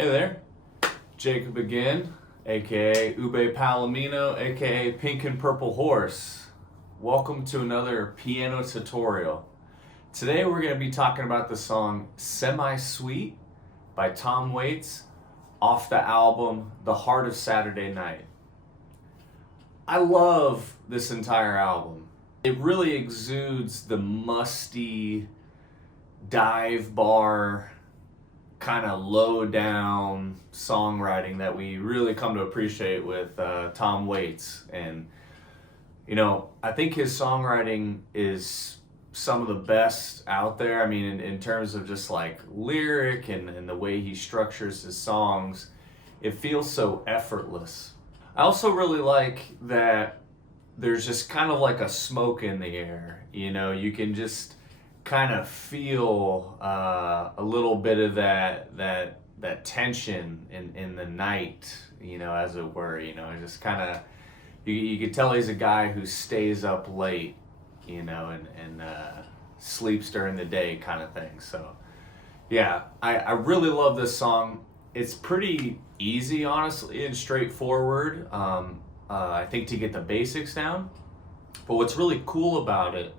Hey there, Jacob again, aka Ube Palomino, aka Pink and Purple Horse. Welcome to another piano tutorial. Today we're going to be talking about the song Semi-Sweet by Tom Waits off the album The Heart of Saturday Night. I love this entire album. It really exudes the musty dive bar kind of low down songwriting that we really come to appreciate with Tom Waits. And I think his songwriting is some of the best out there. I mean, in terms of just like lyric and the way he structures his songs, it feels so effortless. I also really like that there's just kind of like a smoke in the air. You can just kind of feel a little bit of that tension in the night, as it were. Just kind of you could tell he's a guy who stays up late, and sleeps during the day, kind of thing. So yeah, I really love this song. It's pretty easy, honestly, and straightforward. I think, to get the basics down. But what's really cool about it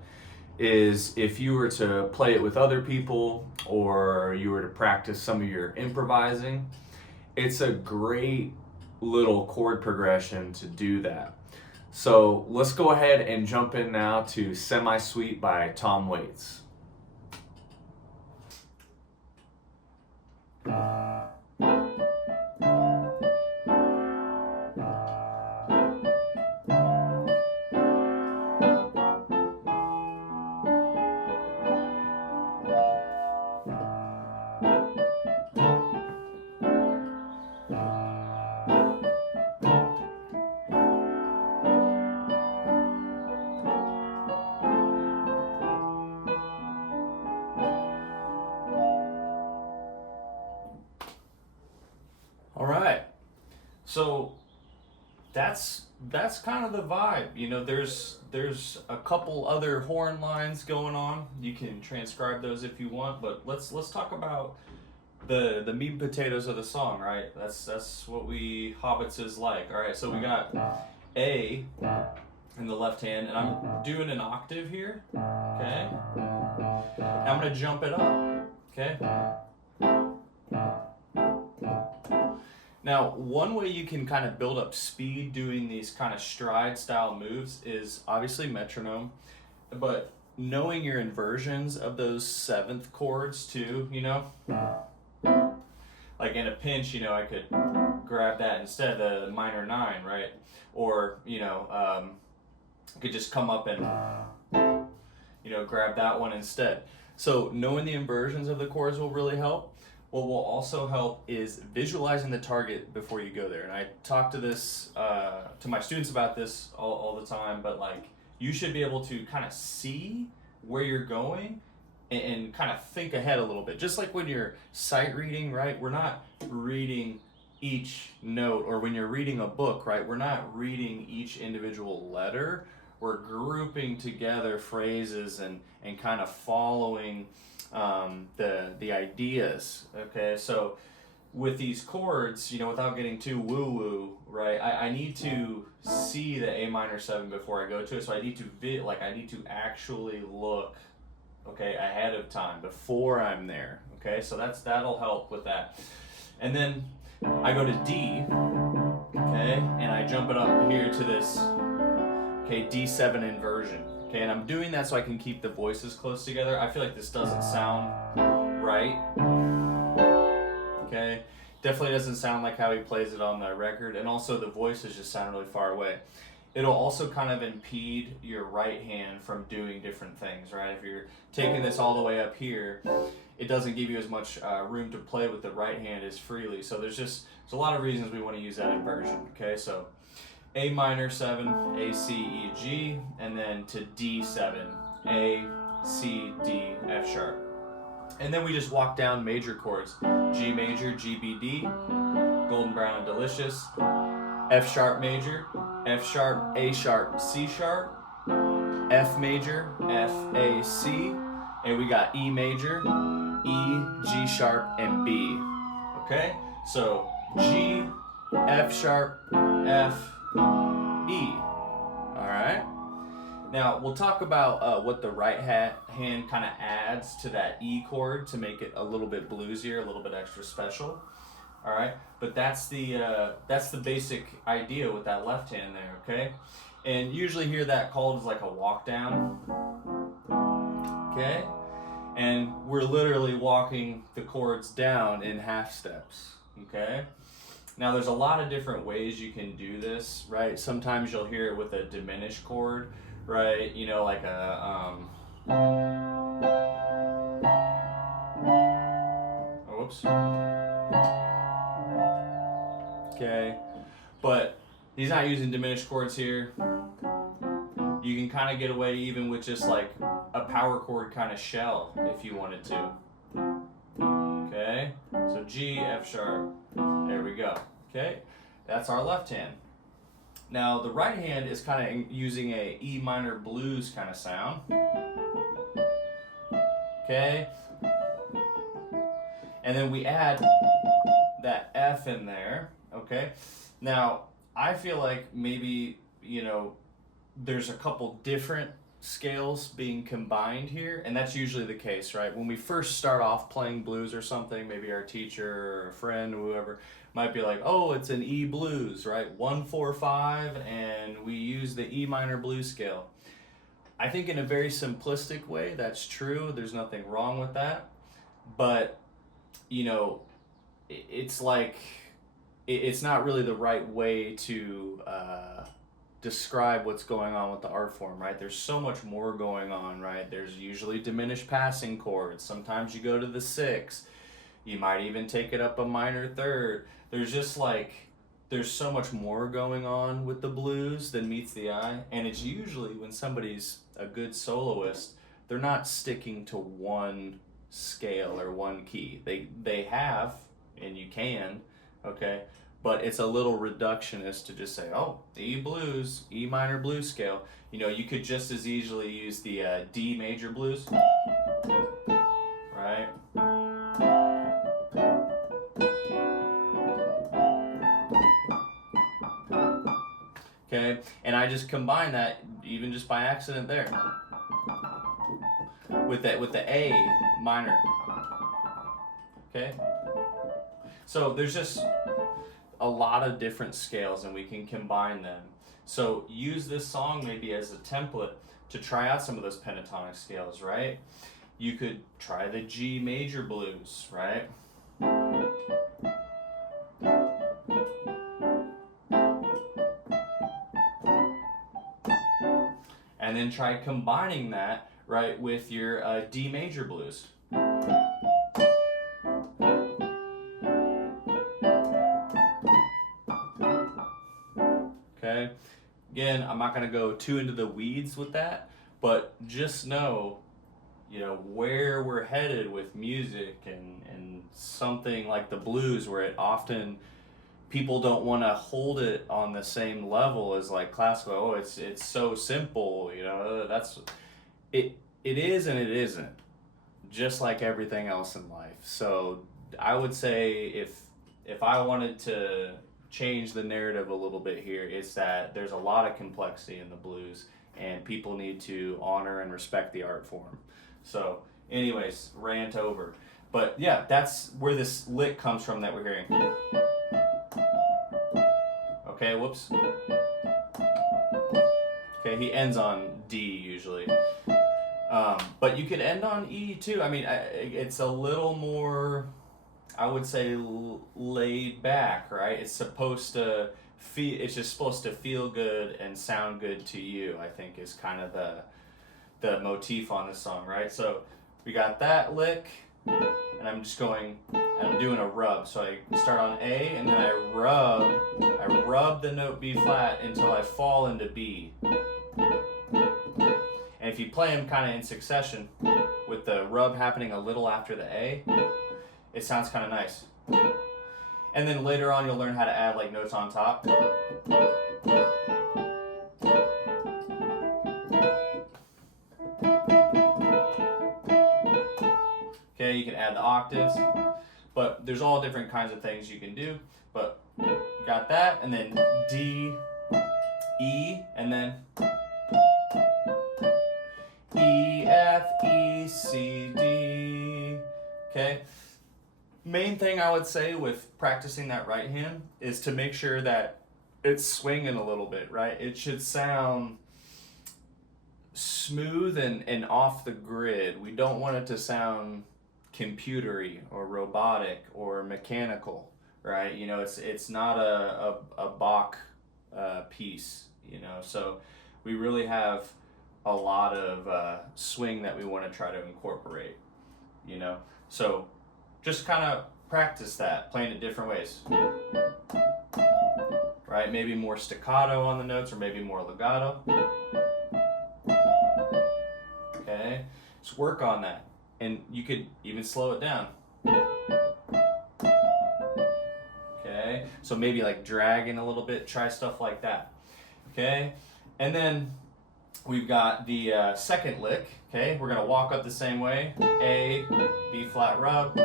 is if you were to play it with other people or you were to practice some of your improvising, it's a great little chord progression to do that. So let's go ahead and jump in now to Semi-Sweet by Tom Waits. All right, so that's kind of the vibe. There's a couple other horn lines going on. You can transcribe those if you want, but let's talk about the meat and potatoes of the song, right? That's what we hobbits is like. All right, so we got A in the left hand, and I'm doing an octave here. Okay, I'm gonna jump it up. Okay. Now, one way you can kind of build up speed doing these kind of stride style moves is obviously metronome, but knowing your inversions of those seventh chords too, like in a pinch, I could grab that instead, the minor 9, right? Or, I could just come up and, grab that one instead. So knowing the inversions of the chords will really help. What will also help is visualizing the target before you go there. And I talk to this to my students about this all the time, but like you should be able to kind of see where you're going and kind of think ahead a little bit. Just like when you're sight reading, right? We're not reading each note, or when you're reading a book, right? We're not reading each individual letter. We're grouping together phrases and kind of following the ideas. Okay, so with these chords, without getting too woo-woo, right? I need to see the A minor 7 before I go to it. So I need to actually look, okay, ahead of time before I'm there. Okay, so that'll help with that. And then I go to D, okay, and I jump it up here to this, okay, D7 inversion. Okay, and I'm doing that so I can keep the voices close together. I feel like this doesn't sound right. Okay, definitely doesn't sound like how he plays it on the record, and also the voices just sound really far away. It'll also kind of impede your right hand from doing different things, right? If you're taking this all the way up here, it doesn't give you as much room to play with the right hand as freely. So there's a lot of reasons we want to use that inversion. Okay, so A minor 7, A, C, E, G, and then to D7, A, C, D, F sharp. And then we just walk down major chords. G major, G, B, D, Golden Brown and Delicious, F sharp major, F sharp, A sharp, C sharp, F major, F, A, C, and we got E major, E, G sharp, and B. Okay? So G, F sharp, F, E. All right. Now we'll talk about what the right hand kind of adds to that E chord to make it a little bit bluesier, a little bit extra special. All right, but that's the basic idea with that left hand there. Okay, and usually hear that called as like a walk down. Okay, and we're literally walking the chords down in half steps. Okay. Now there's a lot of different ways you can do this, right? Sometimes you'll hear it with a diminished chord, right? You know, like a oops. Okay, but he's not using diminished chords here. You can kind of get away even with just like a power chord kind of shell if you wanted to. Okay, so G, F sharp, there we go. Okay, that's our left hand. Now the right hand is kind of using a E minor blues kind of sound. Okay, and then we add that F in there. Okay, now I feel like maybe, you know, there's a couple different scales being combined here, and that's usually the case, right? When we first start off playing blues or something, maybe our teacher or a friend or whoever might be like, oh, it's an E blues, right? 1, 4, 5, and we use the E minor blues scale. I think in a very simplistic way, that's true. There's nothing wrong with that. But, you know, it's like, it's not really the right way to describe what's going on with the art form, right? There's so much more going on, right? There's usually diminished passing chords. Sometimes you go to the 6. You might even take it up a minor third. There's just like, there's so much more going on with the blues than meets the eye. And it's usually when somebody's a good soloist, they're not sticking to one scale or one key. They have, and you can, okay? But it's a little reductionist to just say, oh, E blues, E minor blues scale. You know, you could just as easily use the D major blues, right? Okay, and I just combine that, even just by accident there, with the A minor. Okay, so there's just a lot of different scales and we can combine them. So use this song maybe as a template to try out some of those pentatonic scales, right? You could try the G major blues, right? And then try combining that, right, with your D major blues. Okay, again, I'm not going to go too into the weeds with that, but just know, you know, where we're headed with music and something like the blues, where it often, people don't want to hold it on the same level as like classical. Oh, it's so simple, you know, that's, it is and it isn't, just like everything else in life. So I would say if I wanted to change the narrative a little bit here, it's that there's a lot of complexity in the blues and people need to honor and respect the art form. So anyways, rant over. But yeah, that's where this lick comes from that we're hearing. Okay, whoops. Okay, he ends on D usually. But you could end on E too. I mean, it's a little more, I would say, laid back, right? It's supposed to feel, it's just supposed to feel good and sound good to you, I think, is kind of the motif on this song, right? So we got that lick, and I'm just going, and I'm doing a rub. So I start on A, and then I rub the note B flat until I fall into B. And if you play them kind of in succession, with the rub happening a little after the A, it sounds kind of nice. And then later on, you'll learn how to add like notes on top. Okay, you can add the octaves. But there's all different kinds of things you can do. But you got that, and then D, E, and then E, F, E, C, D. Okay? Main thing I would say with practicing that right hand is to make sure that it's swinging a little bit, right? It should sound smooth and off the grid. We don't want it to sound computery or robotic or mechanical, right? You know, it's not a Bach piece, you know, so we really have a lot of swing that we want to try to incorporate, you know. So just kind of practice that, playing it different ways, right? Maybe more staccato on the notes, or maybe more legato. Okay, just work on that, and you could even slow it down. Okay, so maybe like dragging a little bit, try stuff like that. Okay, and then we've got the second lick. Okay, we're gonna walk up the same way. A, B flat rub.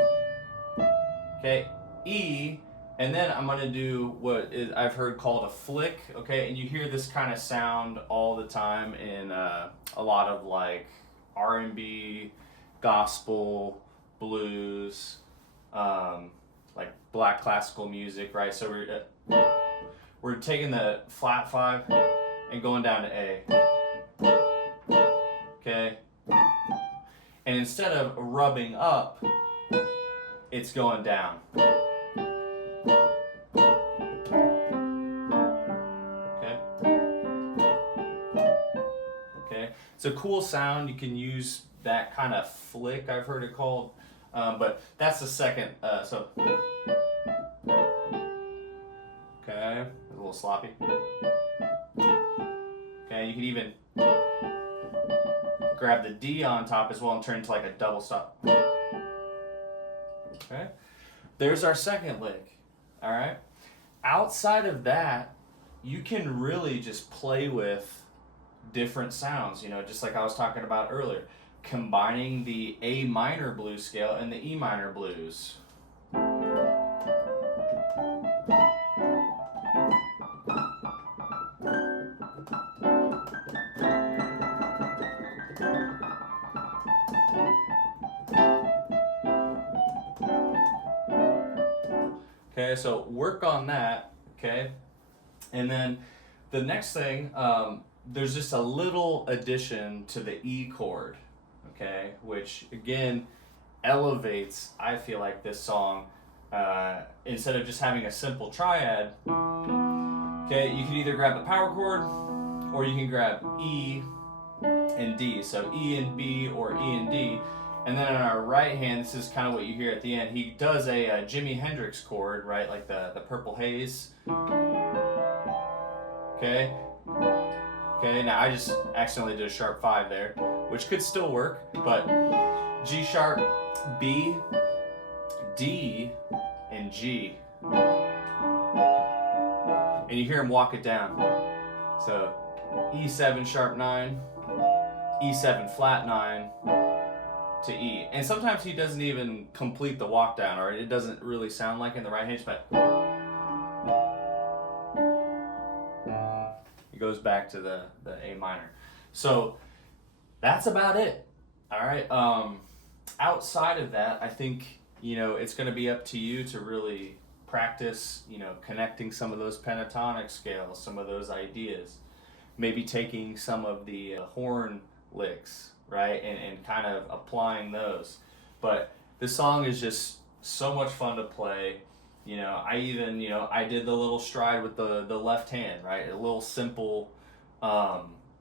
Okay, E, and then I'm gonna do what I've heard called a flick. Okay, and you hear this kind of sound all the time in a lot of like R&B, gospel, blues, like black classical music, right? So we're taking the flat 5 and going down to A. Okay, and instead of rubbing up, it's going down. Okay. Okay. It's a cool sound. You can use that kind of flick, I've heard it called, but that's the second. So. Okay, a little sloppy. Okay, you can even grab the D on top as well and turn into like a double stop. Okay, there's our second lick. All right, outside of that, you can really just play with different sounds, you know, just like I was talking about earlier, combining the A minor blues scale and the E minor blues. Okay, so work on that, okay? And then the next thing, there's just a little addition to the E chord, okay? Which, again, elevates, I feel like, this song. Instead of just having a simple triad, okay, you can either grab the power chord, or you can grab E and D. So E and B or E and D. And then on our right hand, this is kind of what you hear at the end. He does a Jimi Hendrix chord, right? Like the Purple Haze. Okay. Okay, now I just accidentally did a sharp 5 there, which could still work, but G sharp, B, D, and G. And you hear him walk it down. So E7 sharp 9, E7 flat 9, to E. And sometimes he doesn't even complete the walk down, or it doesn't really sound like in the right hand, but it goes back to the A minor. So that's about it. All right. Outside of that, I think, you know, it's going to be up to you to really practice, you know, connecting some of those pentatonic scales, some of those ideas, maybe taking some of the horn licks, right, and kind of applying those. But this song is just so much fun to play. You know, I even, you know, I did the little stride with the left hand, right? A little simple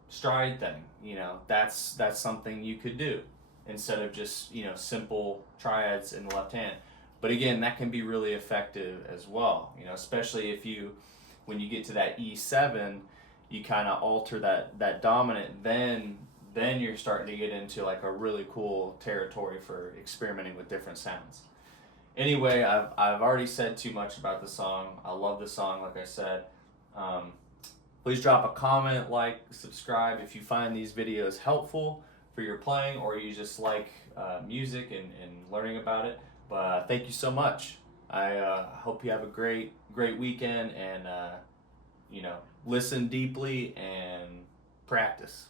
stride thing. You know, that's something you could do instead of just, you know, simple triads in the left hand. But again, that can be really effective as well. You know, especially if when you get to that E7, you kind of alter that dominant, then you're starting to get into like a really cool territory for experimenting with different sounds. Anyway, I've already said too much about the song. I love the song, like I said. Please drop a comment, like, subscribe if you find these videos helpful for your playing, or you just like music and learning about it. But thank you so much. I hope you have a great weekend, and listen deeply and practice.